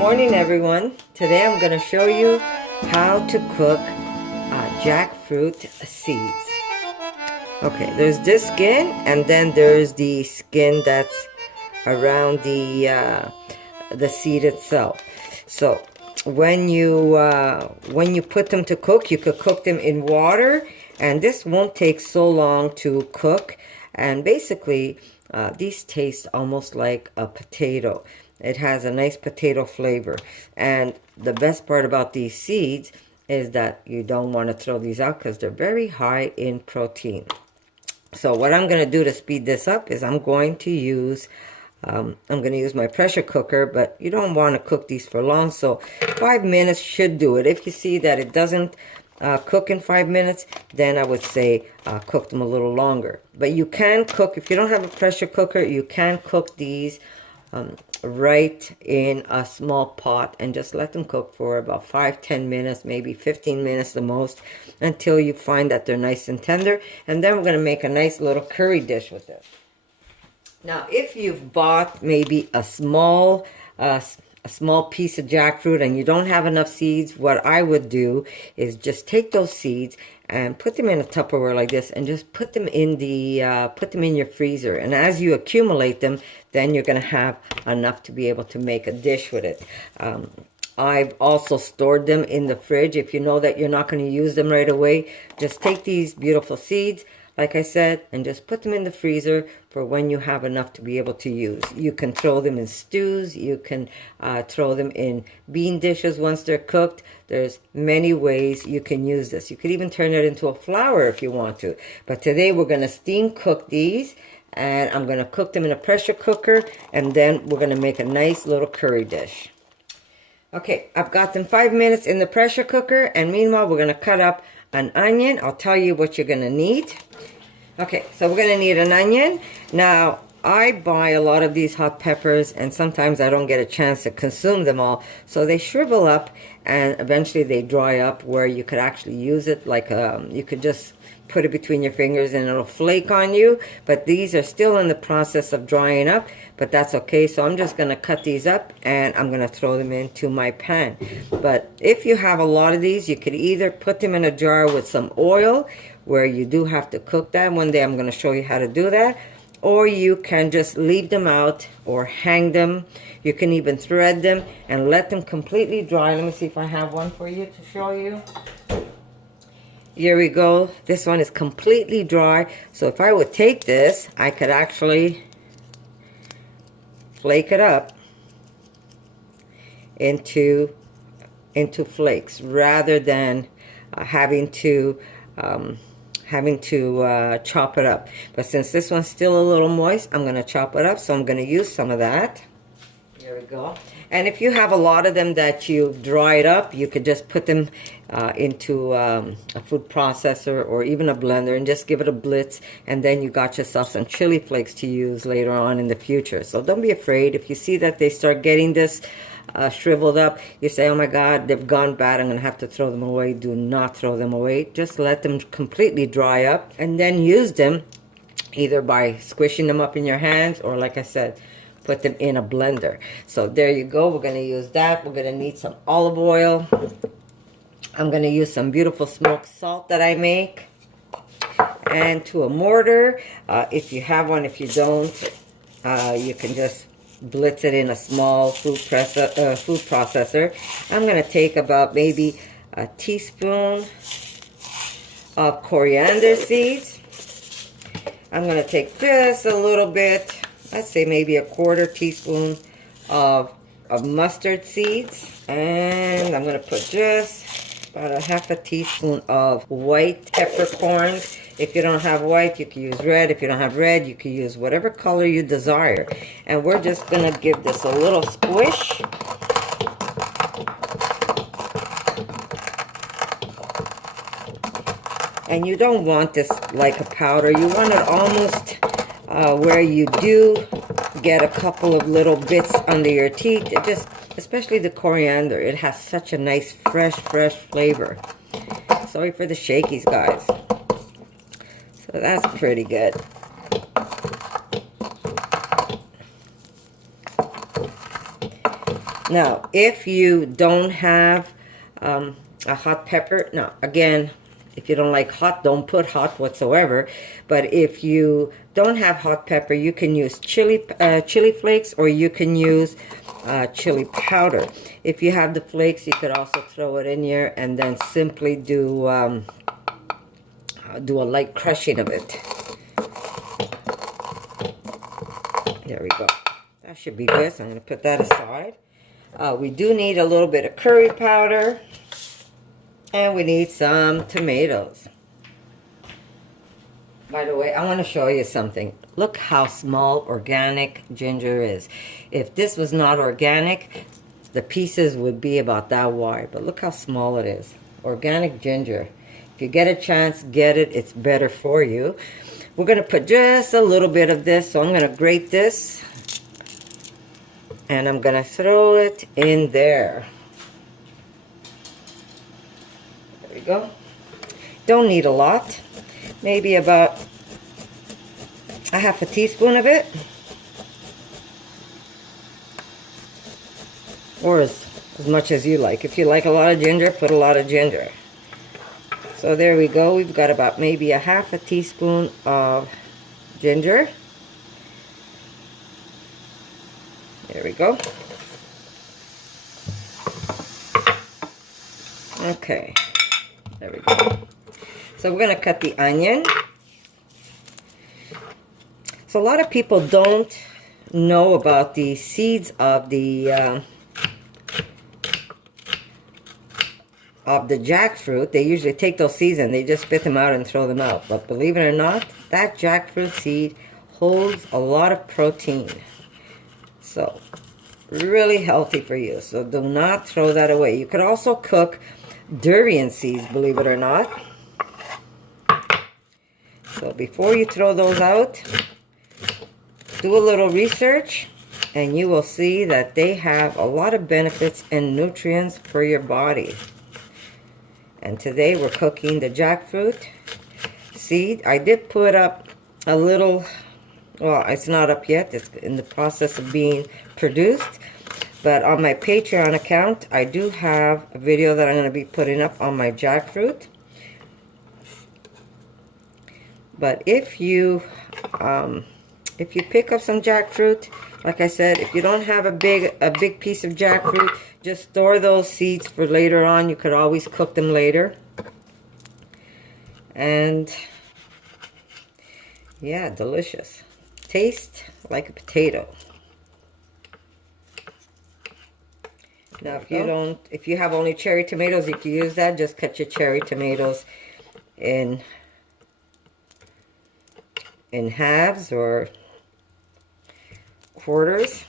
morning, everyone. Today I'm going to show you how to cook jackfruit seeds. Okay, there's this skin, and then there's the skin that's around the seed itself. So when you put them to cook, you could cook them in water, and this won't take so long to cook. And basically, these taste almost like a potato. It has a nice potato flavor. And the best part about these seeds is that you don't want to throw these out because they're very high in protein. So what I'm going to do to speed this up is I'm going to use my pressure cooker, but you don't want to cook these for long, so 5 minutes should do it. If you see that it doesn't cook in 5 minutes, then I would say cook them a little longer. But you can cook, if you don't have a pressure cooker, you can cook these right in a small pot and just let them cook for about 5-10 minutes, maybe 15 minutes the most, until you find that they're nice and tender. And then we're going to make a nice little curry dish with this. Now, if you've bought maybe a small piece of jackfruit and you don't have enough seeds, what I would do is just take those seeds and put them in a Tupperware like this, and just put them in your freezer. And as you accumulate them, then you're going to have enough to be able to make a dish with it. I've also stored them in the fridge. If you know that you're not going to use them right away, just take these beautiful seeds, like I said, and just put them in the freezer for when you have enough to be able to use. You can throw them in stews. You can throw them in bean dishes once they're cooked. There's many ways you can use this. You could even turn it into a flour if you want to. But today we're going to steam cook these, and I'm going to cook them in a pressure cooker, and then we're going to make a nice little curry dish. Okay, I've got them 5 minutes in the pressure cooker, and meanwhile we're going to cut up an onion. I'll tell you what you're going to need. Okay, so we're going to need an onion. Now, I buy a lot of these hot peppers, and sometimes I don't get a chance to consume them all. So they shrivel up, and eventually they dry up where you could actually use it. Like you could just put it between your fingers and it'll flake on you. But these are still in the process of drying up, but that's okay. So I'm just going to cut these up, and I'm going to throw them into my pan. But if you have a lot of these, you could either put them in a jar with some oil, where you do have to cook that. One day I'm going to show you how to do that. Or you can just leave them out or hang them. You can even thread them and let them completely dry. Let me see if I have one for you to show you. Here we go. This one is completely dry. So if I would take this, I could actually flake it up into flakes, rather than having to chop it up. But since this one's still a little moist, I'm going to chop it up. So I'm going to use some of that. Here we go. And if you have a lot of them that you've dried up, you could just put them into a food processor or even a blender and just give it a blitz. And then you got yourself some chili flakes to use later on in the future. So don't be afraid. If you see that they start getting this shriveled up, you say, oh my God, they've gone bad, I'm going to have to throw them away. Do not throw them away. Just let them completely dry up, and then use them either by squishing them up in your hands, or like I said, put them in a blender. So there you go. We're going to use that. We're going to need some olive oil. I'm going to use some beautiful smoked salt that I make, and to a mortar, if you have one. If you don't, you can just blitz it in a small food processor. I'm going to take about maybe a teaspoon of coriander seeds. I'm going to take just a little bit, let's say maybe a quarter teaspoon of mustard seeds. And I'm going to put just about a half a teaspoon of white peppercorns. If you don't have white, you can use red. If you don't have red, you can use whatever color you desire. And we're just going to give this a little squish. And you don't want this like a powder. You want it almost where you do get a couple of little bits under your teeth. It just, especially the coriander, it has such a nice fresh flavor. Sorry for the shakies, guys. So that's pretty good. Now, if you don't have a hot pepper, now again, if you don't like hot, don't put hot whatsoever. But if you don't have hot pepper, you can use chili flakes, or you can use chili powder. If you have the flakes, you could also throw it in here and then simply do a light crushing of it. There we go. That should be good. So I'm going to put that aside. We do need a little bit of curry powder. And we need some tomatoes. By the way, I want to show you something. Look how small organic ginger is. If this was not organic, the pieces would be about that wide. But look how small it is. Organic ginger. If you get a chance, get it. It's better for you. We're going to put just a little bit of this. So I'm going to grate this. And I'm going to throw it in there. There we go. Don't need a lot. Maybe about a half a teaspoon of it. Or as much as you like. If you like a lot of ginger, put a lot of ginger. So there we go. We've got about maybe a half a teaspoon of ginger. There we go. Okay. There we go. So we're going to cut the onion. So a lot of people don't know about the seeds of the jackfruit. They usually take those seeds and they just spit them out and throw them out. But believe it or not, that jackfruit seed holds a lot of protein. So really healthy for you. So do not throw that away. You could also cook durian seeds, believe it or not. So before you throw those out, do a little research and you will see that they have a lot of benefits and nutrients for your body. And today we're cooking the jackfruit seed. I did put up a little, well, it's not up yet. It's in the process of being produced. But on my Patreon account, I do have a video that I'm going to be putting up on my jackfruit. But if you pick up some jackfruit, like I said, if you don't have a big piece of jackfruit, just store those seeds for later on. You could always cook them later. And yeah, delicious. Taste like a potato. Now, if you have only cherry tomatoes, you can use that. Just cut your cherry tomatoes in halves or quarters.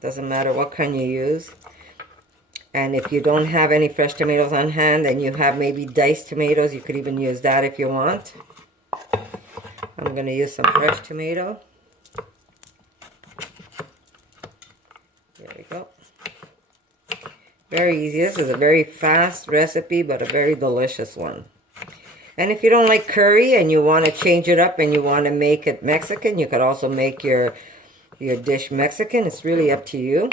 Doesn't matter what kind you use. And if you don't have any fresh tomatoes on hand and you have maybe diced tomatoes, you could even use that if you want. I'm going to use some fresh tomato. There we go. Very easy. This is a very fast recipe, but a very delicious one. And if you don't like curry and you want to change it up and you want to make it Mexican, you could also make your dish Mexican. It's really up to you.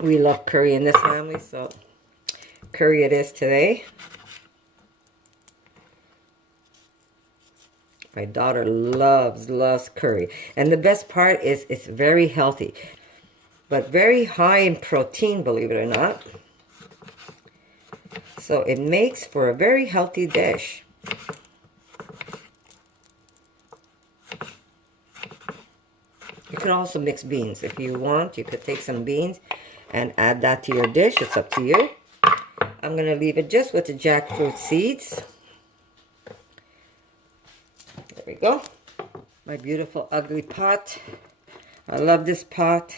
We love curry in this family, so curry it is today. My daughter loves curry. And the best part is it's very healthy. But very high in protein, believe it or not. So it makes for a very healthy dish. You can also mix beans if you want. You could take some beans and add that to your dish. It's up to you. I'm going to leave it just with the jackfruit seeds. There we go. My beautiful ugly pot. I love this pot.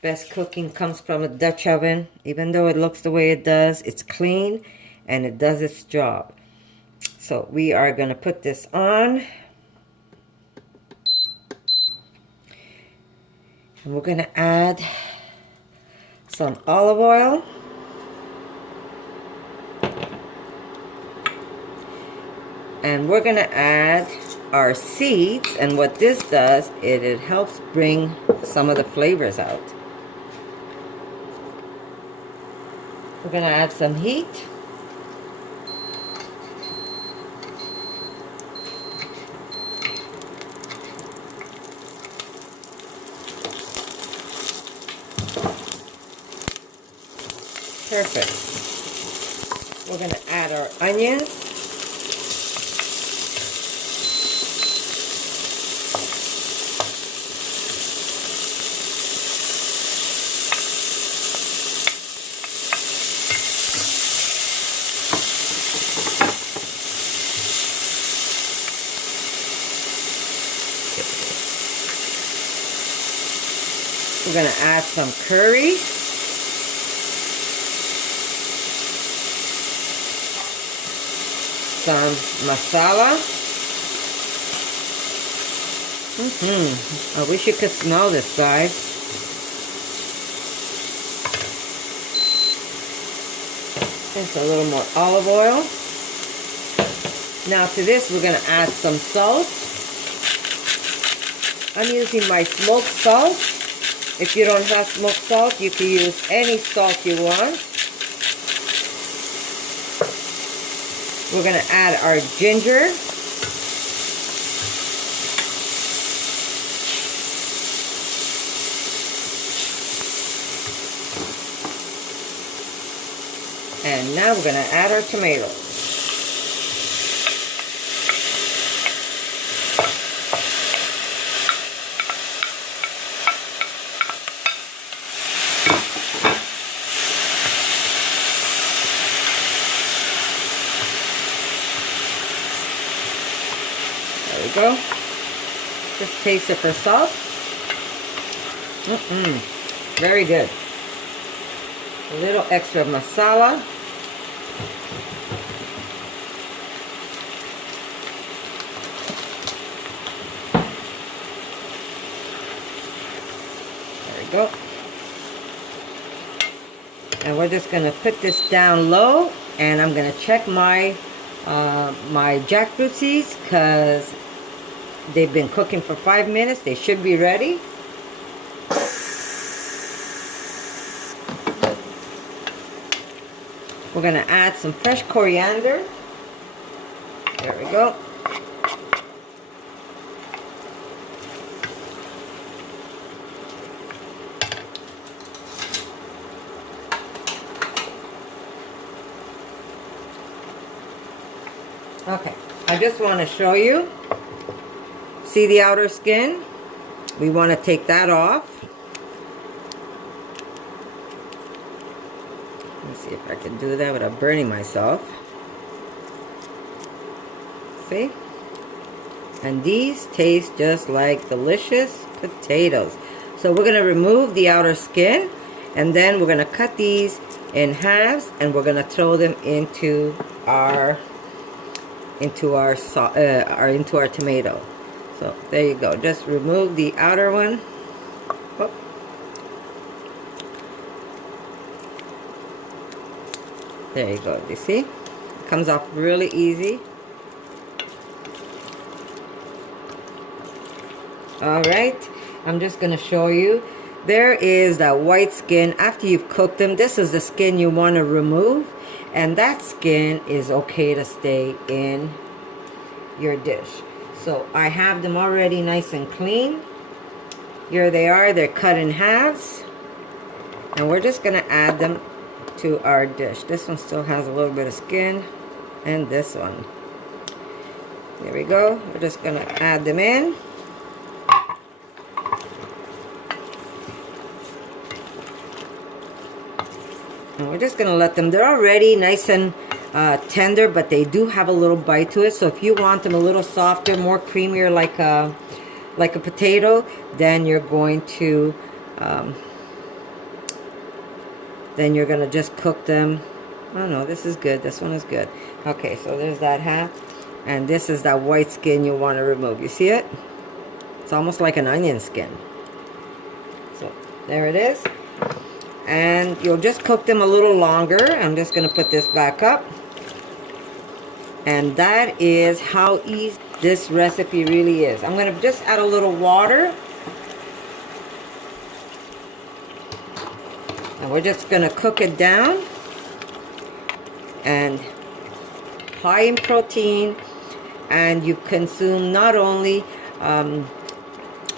Best cooking comes from a Dutch oven. Even though it looks the way it does, it's clean and it does its job. So we are going to put this on. And we're going to add some olive oil. And we're going to add our seeds. And what this does, it helps bring some of the flavors out. We're gonna add some heat. Perfect. We're gonna add our onions. We're gonna add some curry. Some masala. I wish you could smell this, guys. Just a little more olive oil. Now to this we're gonna add some salt. I'm using my smoked salt. If you don't have smoked salt, you can use any salt you want. We're going to add our ginger. And now we're going to add our tomatoes. There we go. Just taste it for salt. Very good. A little extra masala. There we go. And we're just going to put this down low, and I'm going to check my my jackfruit seeds because they've been cooking for 5 minutes. They should be ready. We're going to add some fresh coriander. There we go. Okay, I just want to show you. See the outer skin? We want to take that off. Let's see if I can do that without burning myself. See? And these taste just like delicious potatoes. So we're going to remove the outer skin, and then we're going to cut these in halves, and we're going to throw them into our tomato. So there you go. Just remove the outer one. Oh. There you go. You see? It comes off really easy. Alright. I'm just going to show you. There is that white skin. After you've cooked them, this is the skin you want to remove. And that skin is okay to stay in your dish. So I have them already nice and clean. Here they are. They're cut in halves. And we're just going to add them to our dish. This one still has a little bit of skin. And this one. There we go. We're just going to add them in. And we're just going to let them, they're already nice and tender, but they do have a little bite to it. So if you want them a little softer, more creamier like a potato, then you're going to just cook them. Oh no, this is good. This one is good. Okay, so there's that half. And this is that white skin you want to remove. You see it? It's almost like an onion skin. So there it is. And you'll just cook them a little longer. I'm just going to put this back up. And that is how easy this recipe really is. I'm going to just add a little water. And we're just going to cook it down. and high in protein, and you consume not only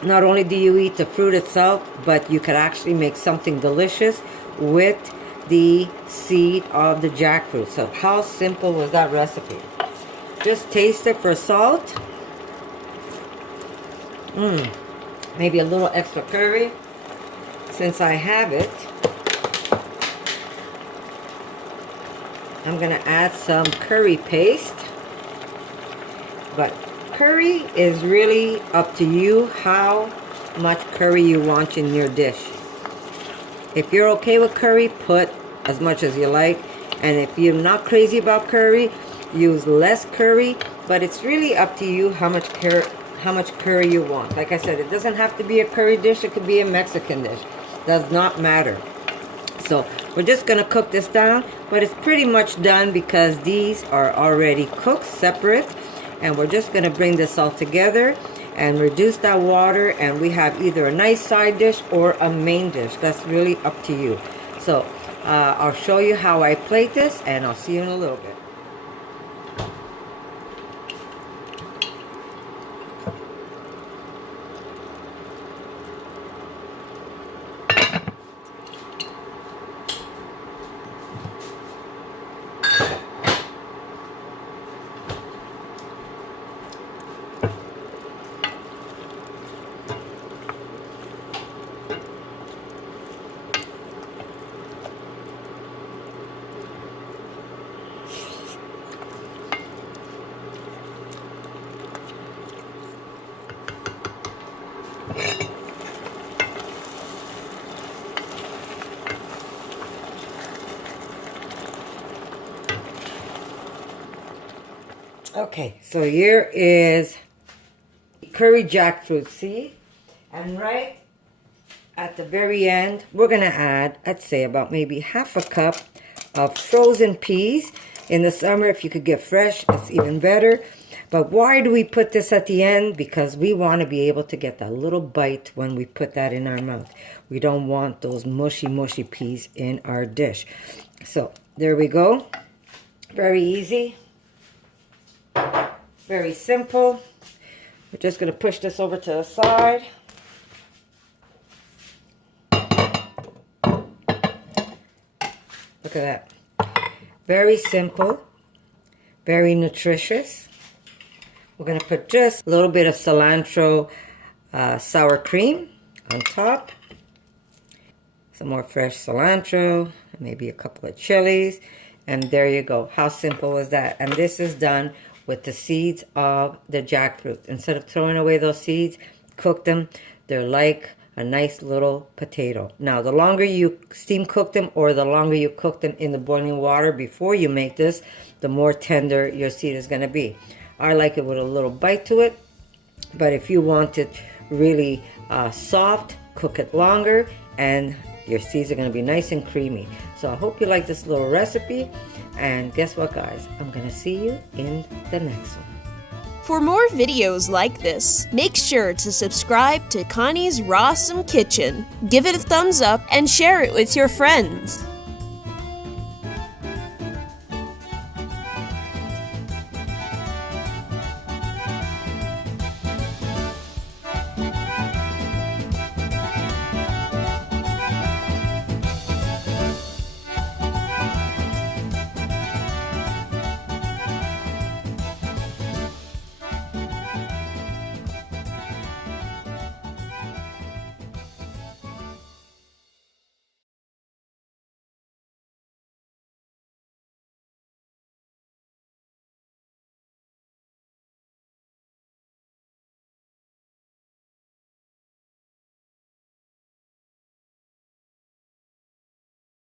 do you eat the fruit itself, but you could actually make something delicious with the seed of the jackfruit. So how simple was that recipe? Just taste it for salt. Maybe a little extra curry. Since I have it, I'm going to add some curry paste. But curry is really up to you how much curry you want in your dish. If you're okay with curry, put as much as you like. And if you're not crazy about curry, use less curry. But it's really up to you how much curry you want. Like I said, it doesn't have to be a curry dish. It could be a Mexican dish. Does not matter. So we're just going to cook this down. But it's pretty much done because these are already cooked separate. And we're just going to bring this all together and reduce that water, and we have either a nice side dish or a main dish. That's really up to you. So I'll show you how I plate this, and I'll see you in a little bit. Okay, so here is curry jackfruit seed, and right at the very end, we're going to add, I'd say about maybe half a cup of frozen peas. In the summer, if you could get fresh, it's even better. But why do we put this at the end? Because we want to be able to get that little bite when we put that in our mouth. We don't want those mushy peas in our dish. So there we go. Very easy. Very simple. We're just going to push this over to the side. Look at that. Very simple. Very nutritious. We're going to put just a little bit of cilantro sour cream on top. Some more fresh cilantro. Maybe a couple of chilies. And there you go. How simple was that? And this is done with the seeds of the jackfruit. Instead of throwing away those seeds, cook them. They're like a nice little potato. Now, the longer you steam cook them, or the longer you cook them in the boiling water before you make this, the more tender your seed is going to be. I like it with a little bite to it. But if you want it really soft, cook it longer, and your seeds are going to be nice and creamy. So I hope you like this little recipe. And guess what, guys? I'm going to see you in the next one. For more videos like this, make sure to subscribe to Connie's RAWsome Kitchen, give it a thumbs up, and share it with your friends.